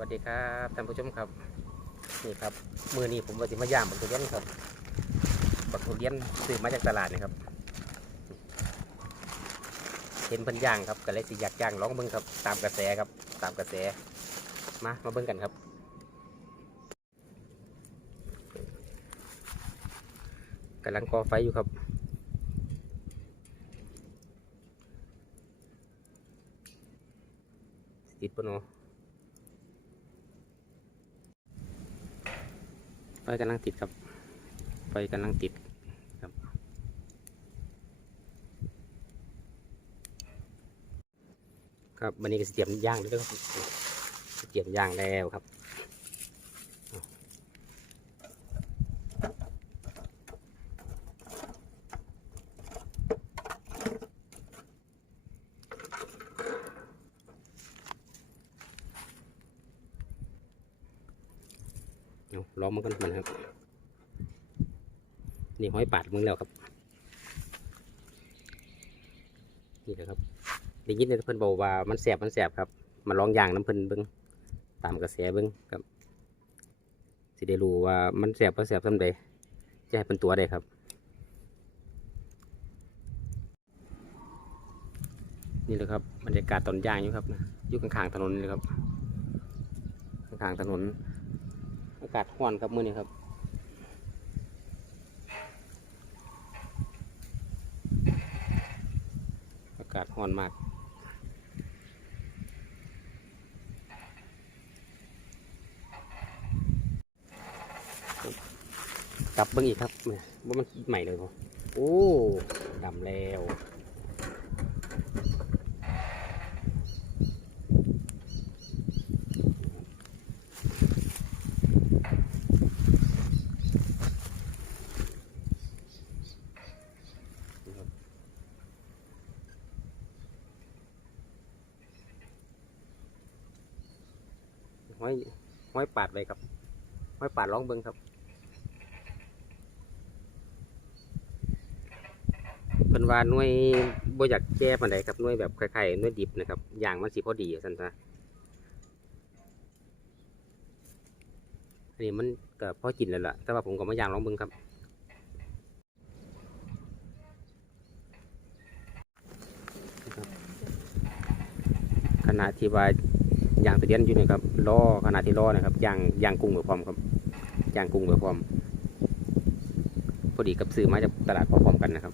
วัสดีครับท่านผู้ชมครับ นี่ครับมือนี้ผมว่าสิมาย่างบักทุเรียนครับบักทุเรียนซื้อมาจากตลาดนะครับ เห็นเพิ่นย่างครับก็เลยสิอยากย่างลองเบิ่งครับ ตามกระแสครับ ตามกระแสมามาเบิ่งกันครับกำลังก่อไฟอยู่ครับติดปะเนาะ ไฟ กำลังติดครับไฟกำลังติดครับครับวันนี้ก็เตรียมย่างด้วยครับเตรียมย่างแล้วครับเอมันกันมันครับ นี่ห้อยปาดมึงแล้วครับ นี่แหละครับได้ยินเพิ่นบอกว่ามันแสบมันแสบครับ มาลองย่างน้ำเพิ่นเบิ้งตามกระแสเบิ้งครับสิได้รู้ว่ามันแสบมันแสบสำใดจะให้เป็นตัวได้ครับ นี่แหละครับบรรยากาศตอนย่างอยู่ครับนะอยู่ข้างๆถนนเลยครับข้างๆถนน อากาศร้อนครับมื้อนี้ครับอากาศร้อนมากกลับเบิ้งอีกครับว่ามันใหม่เลยพอโอ้ดำแล้ว ห้อย ห้อยปาดไปครับห้อยปาดร้องเบิ้งครับเป็นว่าหน่วยบ่อยากแก้ปานใดครับหน่วยแบบคล้ายๆหน่วยดิบนะครับอย่างมันสิพอดีสันตะอันนี้มันก็พอกินแล้วล่ะแต่ว่าผมก็มาย่างร้องเบิ้งครับนะครับขณะที่ว่า ย่างตะเดียนอยู่นี่ครับล้อขนาดที่ล้อนะครับยางยางกุ้งเบอพร้อมครับยางกุ้งเบอพร้อมพอดีกับซื้อมาจากตลาดพร้อมกันนะครับ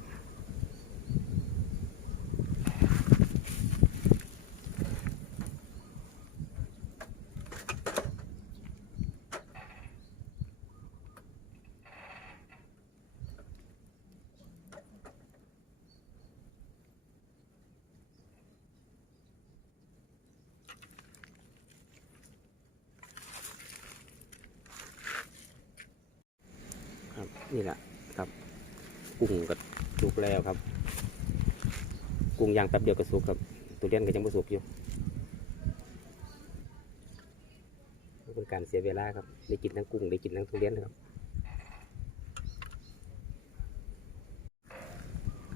นี่แหละครับกุ้งก็สุกแล้วครับ กุ้งย่างแป๊บเดียวก็สุกครับตัวเลี้ยนก็ยังไม่สุกอยู่เป็นการเสียเวลาครับได้กินทั้งกุ้งได้กินทั้งทุเรียนครับ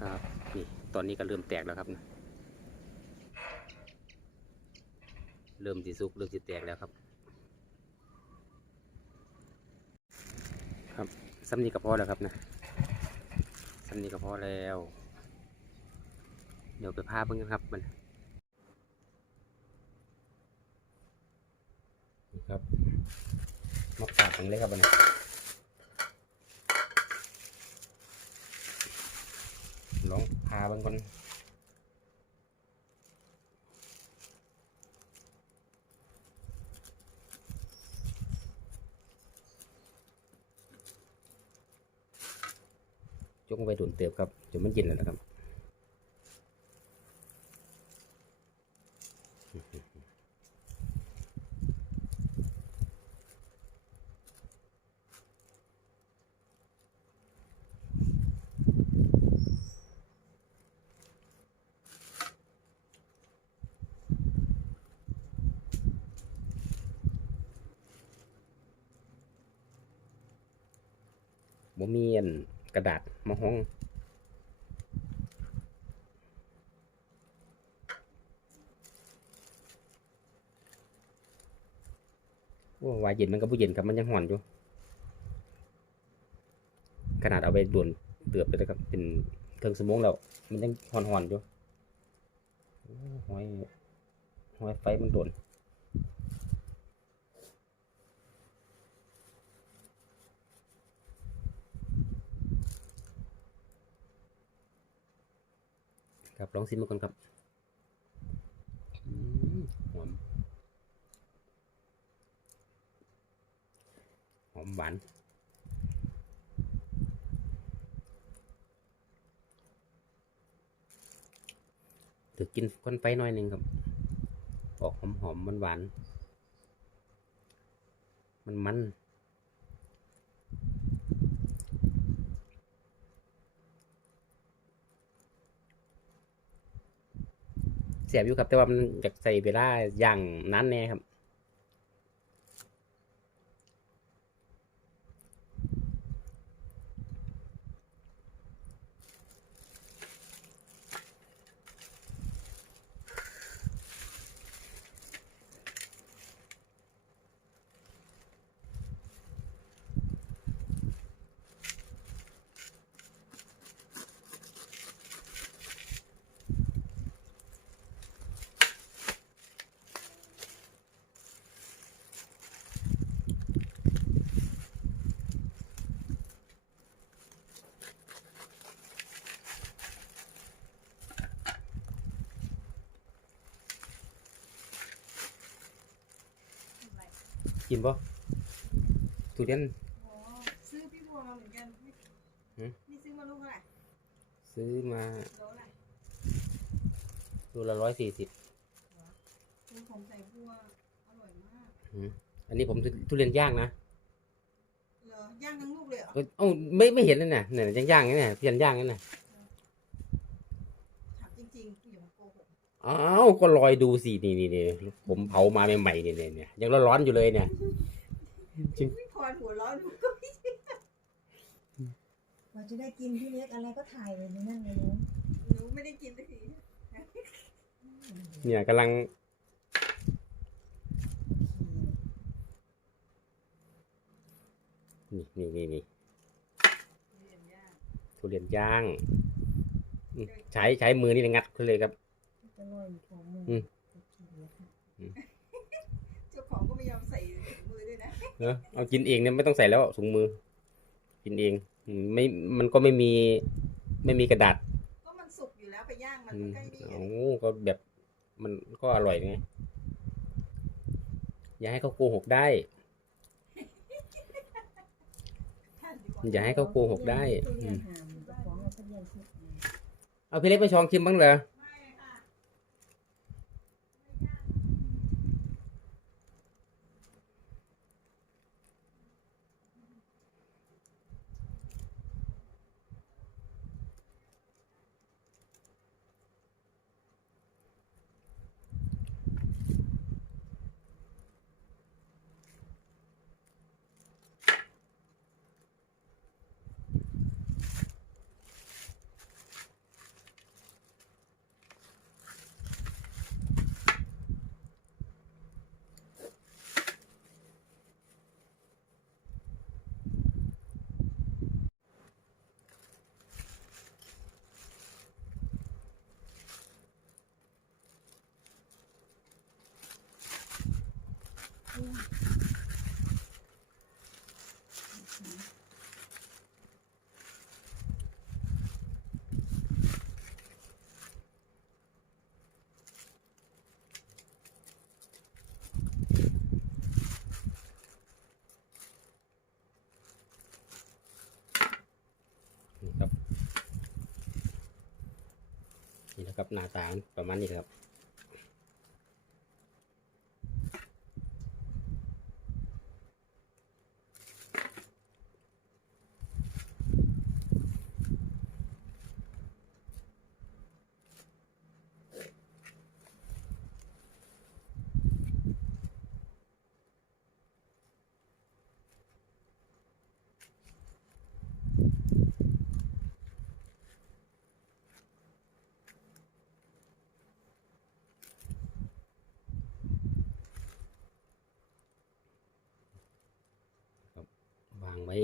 ครับนี่ตอนนี้ก็เริ่มแตกแล้วครับนะเริ่มสีสุกเริ่มสีแตกแล้วครับ ซ้ำนี้ก็พอแล้วครับนะซ้ำนี้ก็พอแล้ว เดี๋ยวไปพาเพิ่งกันครับมันนี่ครับมาปาดกังเลยครับมันลองพาเบิ่งก่อน จงไปดุนเติบครับจนมันเย็นแล้วนะครับบ่มีอัน กระดาษมาห้องโอ้วายเย็นมันก็บ่เย็นครับมันยังห่อนอยู่ ขนาดเอาไปด่วนเตือบไปแล้วครับเป็นเครื่องสมองแล้ว มันยังห่อนๆอยู่โอ้หอยหอยไฟมันโดน ครับลองซิมมาก่อนครับหอมหอมหวานถือกินควันไฟหน่อยหนึ่งครับ ออกหอมหอมมันหวานมันมัน เสียบอยู่ครับ แต่ว่ามันอยากใส่เวลาย่างนั้นแน่ครับ กินปะทุเรียนอ๋อซื้อพี่บัวมาเหมือนกันนี่หืมนี่ซื้อมาลูกเท่าไหร่ซื้อมาโลอะไรดูละร้อยสี่สิบซื้อของใส่บัวอร่อยมากอันนี้ผมทุทุเรียนย่างนะเหรอย่างทั้งลูกเลยเหรอเอ้ยเอ้าไม่ไม่เห็นเลยนะเนี่ยย่างย่างๆนี่นะทุเรียนย่างนี่นะ ถามจริงๆอย่ามาโกหก อ้าวก็ลอยดูสินี่นี่นี่ผมเผามาใหม่ๆเนี่ยเนี่ยเนี่ยยังร้อนๆอยู่เลยเนี่ยจริงพี่พรหัวเร้อนหนูก็ไม่เราจะได้กินพี่เล็กอะไรก็ถ่ายเลยในนั่นเลยนู้นหนูไม่ได้กินสักทีเนี่ยกำลังนี่นี่นี่นี่เรียนยากทุเรียนย่างอืมใช้ใช้มือนี่งัดขึ้นเลยครับ จะลอยอยู่ของมืออืมเจ้าของก็ไม่ยอมใส่ถุงมือด้วยนะเนอะเอากินเองเนี่ยไม่ต้องใส่แล้วถุงมือ กินเองอืมไม่มันก็ไม่มีไม่มีกระดาษก็มันสุกอยู่แล้วไปย่างมันอืมันมใกล้นี่ไงโอ้ก็แบบมันก็อร่อยไงอย่าให้เขาโกหกได้ ท่านดีกว่าอย่าให้เขาโกหกได้ตัวอืเรียมนหามเจ้าของเราก็เรียนสุดเอาพี่เล็กไปชองชิมบ้างเหรอ ไนะครับหน้าตาประมาณนี้ครับ น ไว้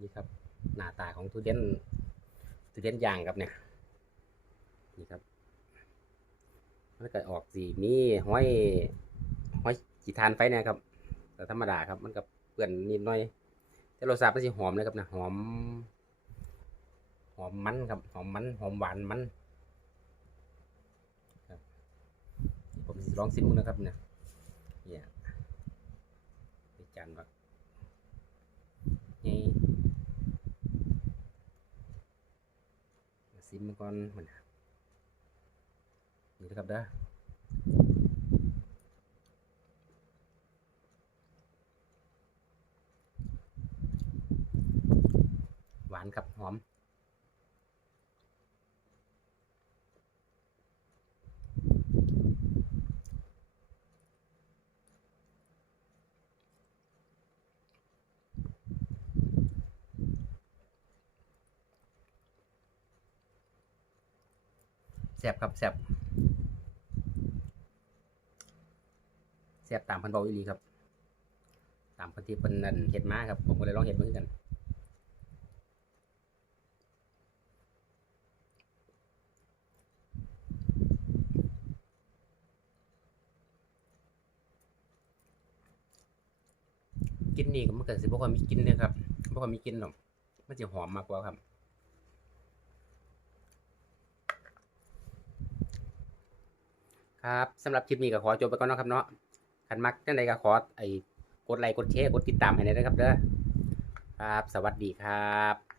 นี่ครับหน้าตาของทุเรียนทุเรียนยางครับเนี่ยนี่ครับ มันก็ออกสีมีห้อยห้อยจีทานไฟเนี่ยครับ แต่ธรรมดาครับ มันก็เปื่อนนิดหน่อย แต่รสชาติมันสิหอมเลยครับนะหอม หอมมันครับ หอมมันหอมหวานมันครับผมสิลองซิมดูนะครับเนี่ยเนี่ยเป็นจานแบบนี่ซิมก่อนมัน นี่นะครับเด้หวานครับหอมแซ่บครับแซ่บ ซ่บตามเพันเบาอีหลีครับ ตามเพันที่เพิ่นนั่นเฮ็ดมาครับ ผมก็เลยลองเฮ็ดมาคือกันกินนี่ก็มันก็สิบ่ค่อยมีกินเลยครับบ่ค่อยมีกินหรอกมันสิหอมมากกว่าครับครับสำหรับคลิปนี้ก็ขอจบไปก่อนนะครับเนาะ คันมักจังใดก็ขอไอ้กดไลค์กดแชร์กดติดตามให้หน่อยนะครับเด้อครับ สวัสดีครับ